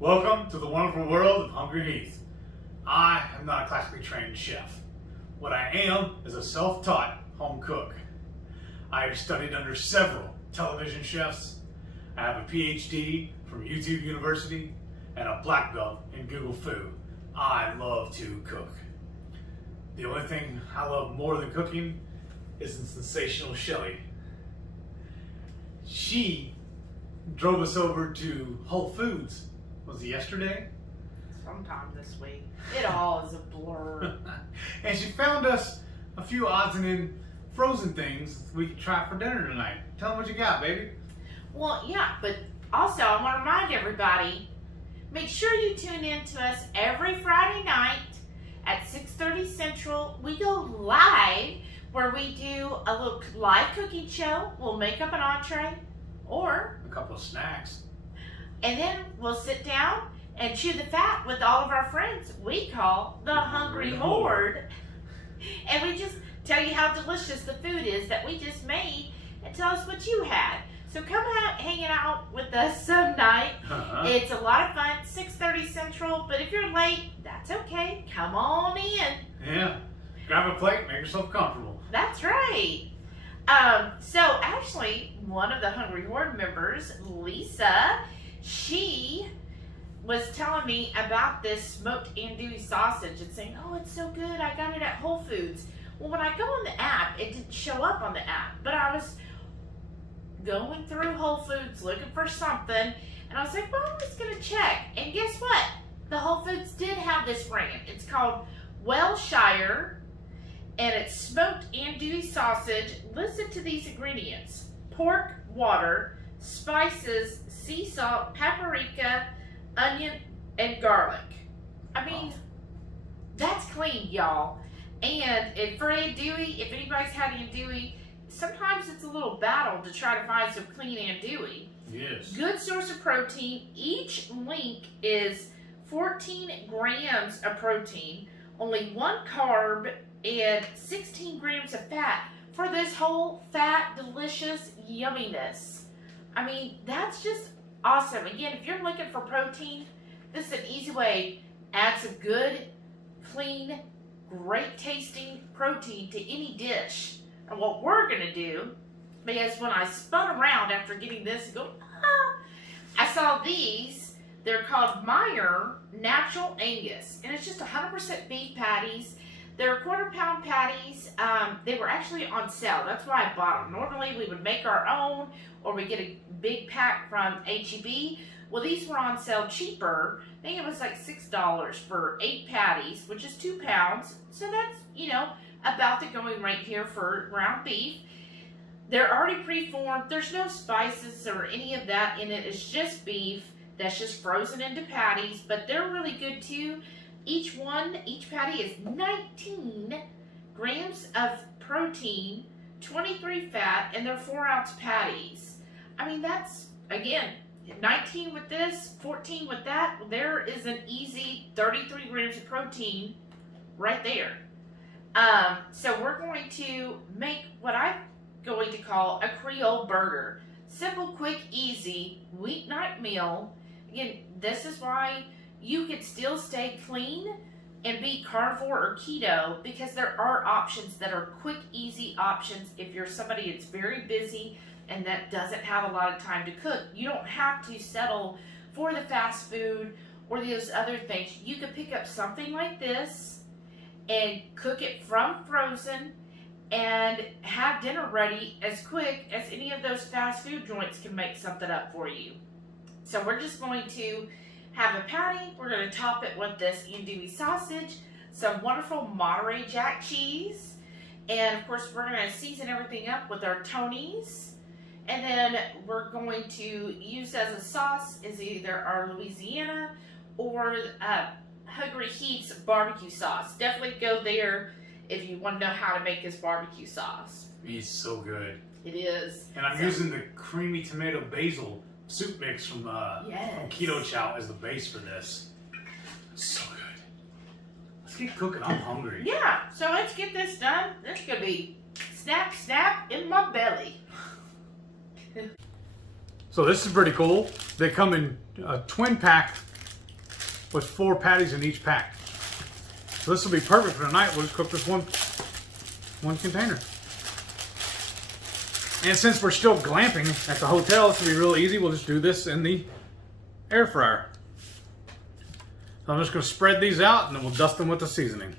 Welcome to the wonderful world of Hungry Heath. I am not a classically trained chef. What I am is a self-taught home cook. I have studied under several television chefs. I have a PhD from YouTube University and a black belt in Google Food. I love to cook. The only thing I love more than cooking is the sensational Shelly. She drove us over to Whole Foods. Was it yesterday? Sometime this week. It all is a blur. And she found us a few odds and ends frozen things we could try for dinner tonight. Tell them what you got, baby. Well, yeah, but also I want to remind everybody, make sure you tune in to us every Friday night at 6:30 Central. We go live where we do a little live cooking show. We'll make up an entree or A couple of snacks. and then we'll sit down and chew the fat with all of our friends we call the Hungry Horde. And we just tell you how delicious the food is that we just made and tell us what you had. So come out hanging out with us some night. It's a lot of fun, 6:30 Central, but if you're late, that's okay. Come on in. Yeah. Grab a plate, make yourself comfortable. That's right. So actually, one of the Hungry Horde members, Lisa, she was telling me about this smoked andouille sausage and saying, oh, it's so good. I got it at Whole Foods. Well, when I go on the app, it didn't show up on the app, but I was going through Whole Foods looking for something, and I was like, well, I'm just going to check. And guess what? The Whole Foods did have this brand. It's called Wellshire, and it's smoked andouille sausage. Listen to these ingredients: pork, water, spices, sea salt, paprika, onion, and garlic. I mean, that's clean, y'all. And for andouille, if anybody's had andouille, sometimes it's a little battle to try to find some clean andouille. Yes. Good source of protein. Each link is 14 grams of protein, only 1 carb, and 16 grams of fat for this whole fat, delicious yumminess. I mean, that's just awesome. Again, if you're looking for protein, this is an easy way. Add some good, clean, great tasting protein to any dish. And what we're going to do, because when I spun around after getting this and go, I saw these. They're called Meyer Natural Angus. And it's just 100% beef patties. They're 1/4 pound patties. They were actually on sale. That's why I bought them. Normally we would make our own or we get a big pack from H-E-B. Well, these were on sale cheaper. I think it was like $6 for 8 patties, which is 2 pounds. So that's, about the going rate here for ground beef. They're already preformed. There's no spices or any of that in it. It's just beef that's just frozen into patties, but they're really good too. Each patty is 19 grams of protein, 23 fat, and they're 4-ounce patties. I mean, that's, again, 19 with this, 14 with that. There is an easy 33 grams of protein right there. So we're going to make what I'm going to call a Creole burger. Simple, quick, easy, weeknight meal. Again, this is why you can still stay clean and be carnivore or keto, because there are options that are quick, easy options if you're somebody that's very busy and that doesn't have a lot of time to cook. You don't have to settle for the fast food or those other things. You could pick up something like this and cook it from frozen and have dinner ready as quick as any of those fast food joints can make something up for you. So we're just going to have a patty. We're going to top it with this andouille sausage, some wonderful Monterey Jack cheese, and of course we're going to season everything up with our Tonys. And then we're going to use as a sauce is either our Louisiana or Hungry Heath's barbecue sauce. Definitely go there if you want to know how to make this barbecue sauce. It's so good. It is. And I'm using the creamy tomato basil soup mix from Keto Chow as the base for this. So good. Let's get cooking. I'm hungry. Yeah, so let's get this done. This could be snap, snap in my belly. So this is pretty cool. They come in a twin pack with 4 patties in each pack. So this will be perfect for tonight. We'll just cook this one container. And since we're still glamping at the hotel, this will be real easy. We'll just do this in the air fryer. So I'm just going to spread these out and then we'll dust them with the seasoning.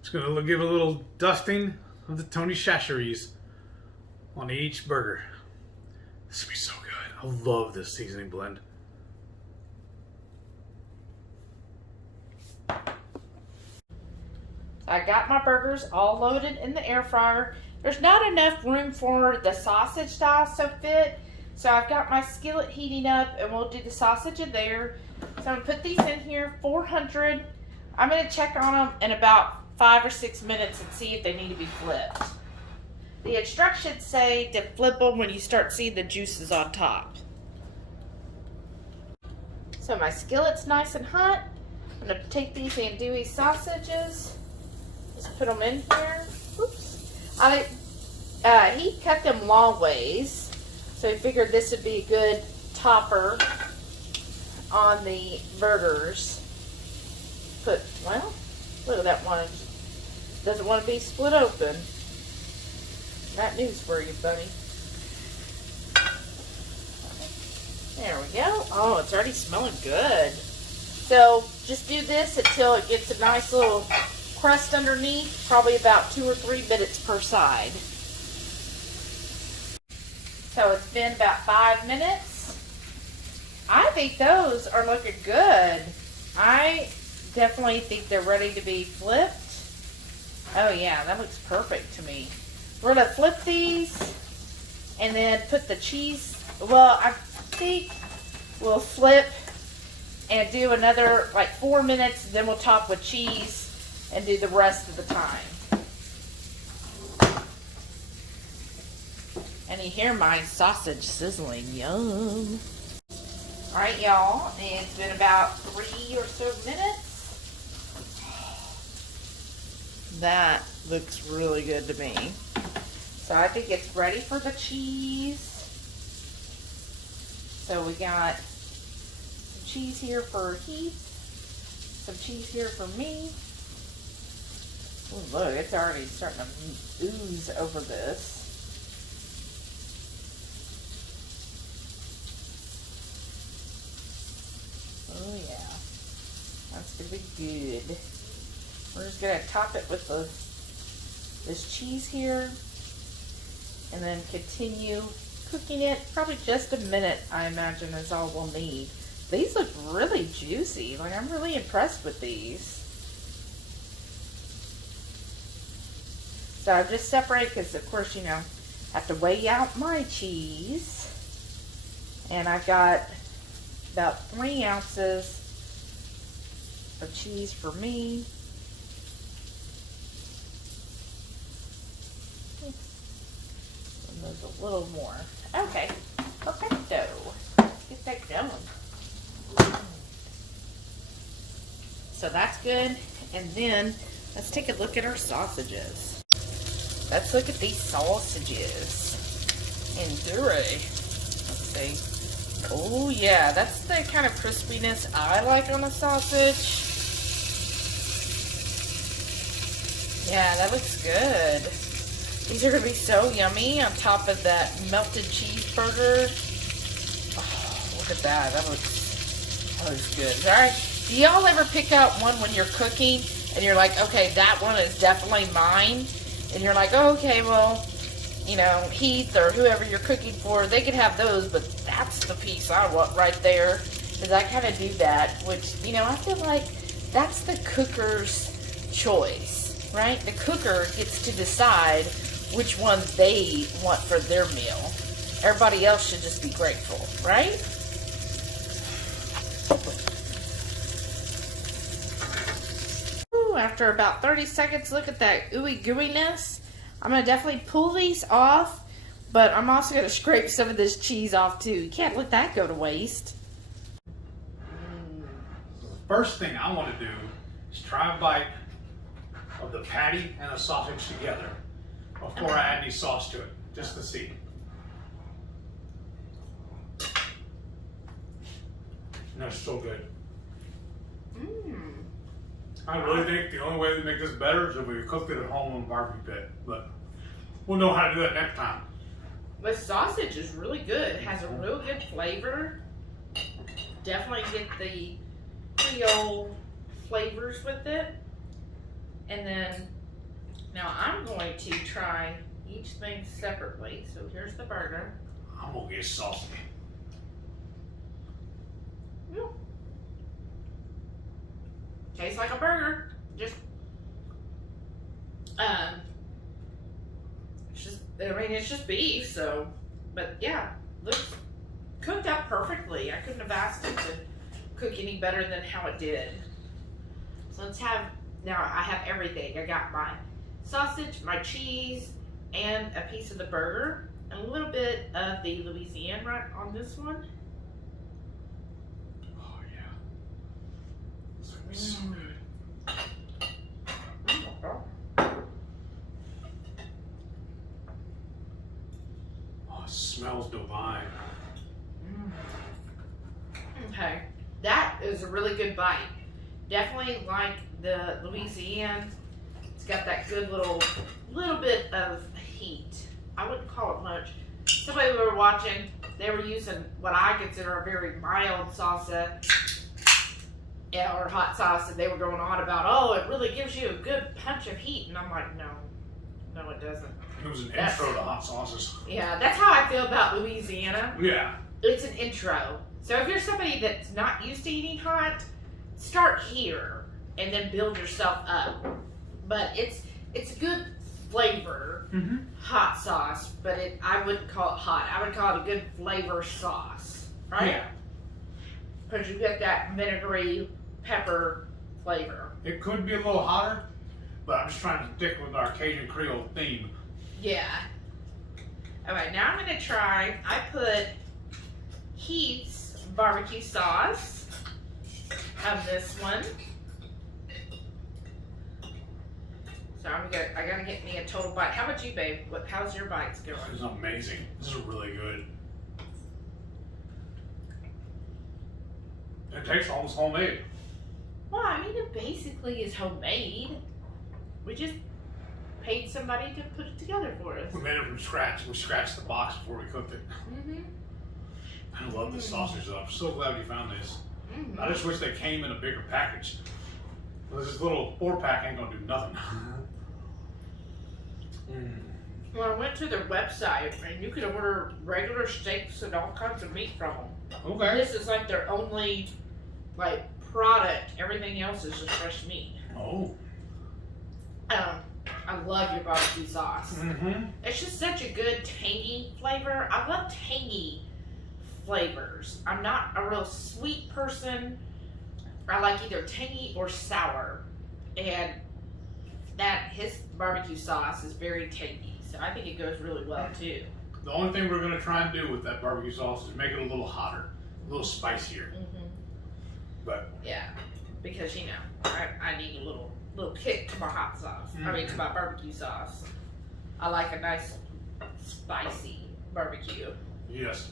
Just going to give a little dusting of the Tony Chachere's on each burger. This will be so good. I love this seasoning blend. I got my burgers all loaded in the air fryer. There's not enough room for the sausage to also fit. So I've got my skillet heating up and we'll do the sausage in there. So I'm gonna put these in here, 400. I'm gonna check on them in about 5 or 6 minutes and see if they need to be flipped. The instructions say to flip them when you start seeing the juices on top. So my skillet's nice and hot. I'm gonna take these Andouille sausages. Just put them in here. Oops. He cut them long ways, so he figured this would be a good topper on the burgers. Well, look at that one. It doesn't want to be split open. Not news for you, buddy. There we go. Oh, it's already smelling good. So just do this until it gets a nice little crust underneath, probably about 2 or 3 minutes per side. So it's been about 5 minutes. I think those are looking good. I definitely think they're ready to be flipped. Oh yeah, that looks perfect to me. We're gonna flip these and then put the cheese. Well, I think we'll flip and do another like 4 minutes, then we'll top with cheese and do the rest of the time. And you hear my sausage sizzling. Yum. Alright, y'all. It's been about 3 or so minutes. That looks really good to me. So I think it's ready for the cheese. So we got some cheese here for Heath. Some cheese here for me. Oh, look, it's already starting to ooze over this. Oh yeah, that's gonna be good. We're just gonna top it with this cheese here, and then continue cooking it. Probably just a minute, I imagine, is all we'll need. These look really juicy. Like, I'm really impressed with these. So I've just separated because, of course, you know, I have to weigh out my cheese. And I've got about 3 ounces of cheese for me. And there's a little more. Okay, perfecto. Let's get that going. So that's good. And then let's take a look at our sausages. Let's look at these sausages. Andouille. Let's see. Oh yeah, that's the kind of crispiness I like on a sausage. Yeah, that looks good. These are gonna be so yummy on top of that melted cheeseburger. Oh, look at that. That looks good. Alright. Do y'all ever pick out one when you're cooking and you're like, okay, that one is definitely mine? And you're like, oh, okay, well, you know, Heath or whoever you're cooking for, they can have those, but that's the piece I want right there. Because I kind of do that, which, you know, I feel like that's the cooker's choice, right? The cooker gets to decide which one they want for their meal. Everybody else should just be grateful, right? After about 30 seconds, look at that ooey gooiness. I'm going to definitely pull these off, but I'm also going to scrape some of this cheese off too. You can't let that go to waste. First thing I want to do is try a bite of the patty and the sausage together before I add any sauce to it, just to see. And that's so good. Mmm. I really think the only way to make this better is if we cooked it at home on the barbecue pit. But we'll know how to do that next time. The sausage is really good. It has a real good flavor. Definitely get the Creole flavors with it. And then, now I'm going to try each thing separately. So here's the burger. I'm gonna get saucy. Mm. Tastes like a burger. Just, it's just, I mean, it's just beef, so, but yeah, looks cooked up perfectly. I couldn't have asked it to cook any better than how it did. So let's have, now I have everything. I got my sausage, my cheese, and a piece of the burger, and a little bit of the Louisiana right on this one. Oh yeah. This is gonna be so good. Oh, it smells divine. Okay, that is a really good bite. Definitely like the Louisiana. It's got that good little bit of heat. I wouldn't call it much. Somebody we were watching, they were using what I consider a very mild salsa, or hot sauce, and they were going on about, oh, it really gives you a good punch of heat. And I'm like, no, it doesn't. It was an intro to hot sauces. Yeah, that's how I feel about Louisiana. Yeah. It's an intro. So if you're somebody that's not used to eating hot, start here and then build yourself up. But it's a good flavor hot sauce, but I wouldn't call it hot. I would call it a good flavor sauce, right? Yeah. Because you get that vinegary pepper flavor. It could be a little hotter, but I'm just trying to stick with our Cajun Creole theme. Yeah. Alright, now I'm going to try, I put Heath's barbecue sauce on this one. So I gotta get me a total bite. How about you, babe? How's your bites going? This is amazing. This is really good. It tastes almost homemade. Well, I mean, it basically is homemade. We just paid somebody to put it together for us. We made it from scratch. We scratched the box before we cooked it. I love the sausage though. I'm so glad we found this. I just wish they came in a bigger package. This little 4-pack ain't gonna do nothing. Well, I went to their website and you could order regular steaks and all kinds of meat from them. Okay. This is like their only product. Everything else is just fresh meat. Oh. I love your barbecue sauce. It's just such a good tangy flavor. I love tangy flavors. I'm not a real sweet person. I like either tangy or sour. And his barbecue sauce is very tangy. So I think it goes really well too. The only thing we're gonna try and do with that barbecue sauce is make it a little hotter, a little spicier. But yeah, because I need a little kick to my hot sauce. I mean, to my barbecue sauce. I like a nice spicy barbecue. yes.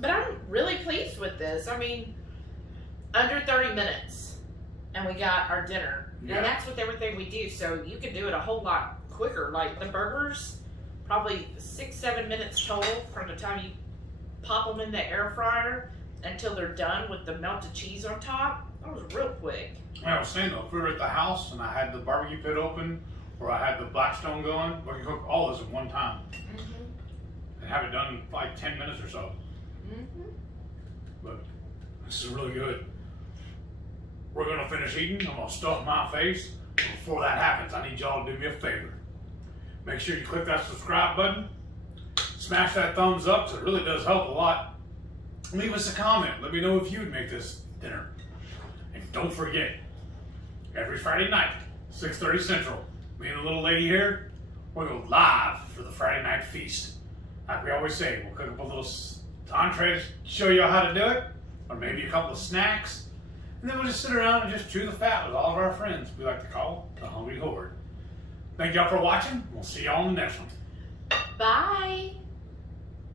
But I'm really pleased with this. I mean, under 30 minutes, and we got our dinner. Yeah. And that's with everything we do, so you can do it a whole lot quicker. Like the burgers, probably 6-7 minutes total from the time you pop them in the air fryer until they're done with the melted cheese on top. That was real quick. I was saying though, if we were at the house and I had the barbecue pit open, or I had the Blackstone going, we could cook all this at one time and have it done in like 10 minutes or so. But this is really good. We're gonna finish eating. I'm gonna stuff my face. But before that happens, I need y'all to do me a favor. Make sure you click that subscribe button. Smash that thumbs up, because it really does help a lot. Leave us a comment. Let me know if you'd make this dinner. And don't forget, every Friday night, 6:30 Central, me and the little lady here, we're going to go live for the Friday night feast. Like we always say, we'll cook up a little entree to show you how to do it, or maybe a couple of snacks, and then we'll just sit around and just chew the fat with all of our friends we like to call the Hungry Horde. Thank y'all for watching. We'll see y'all on the next one. Bye.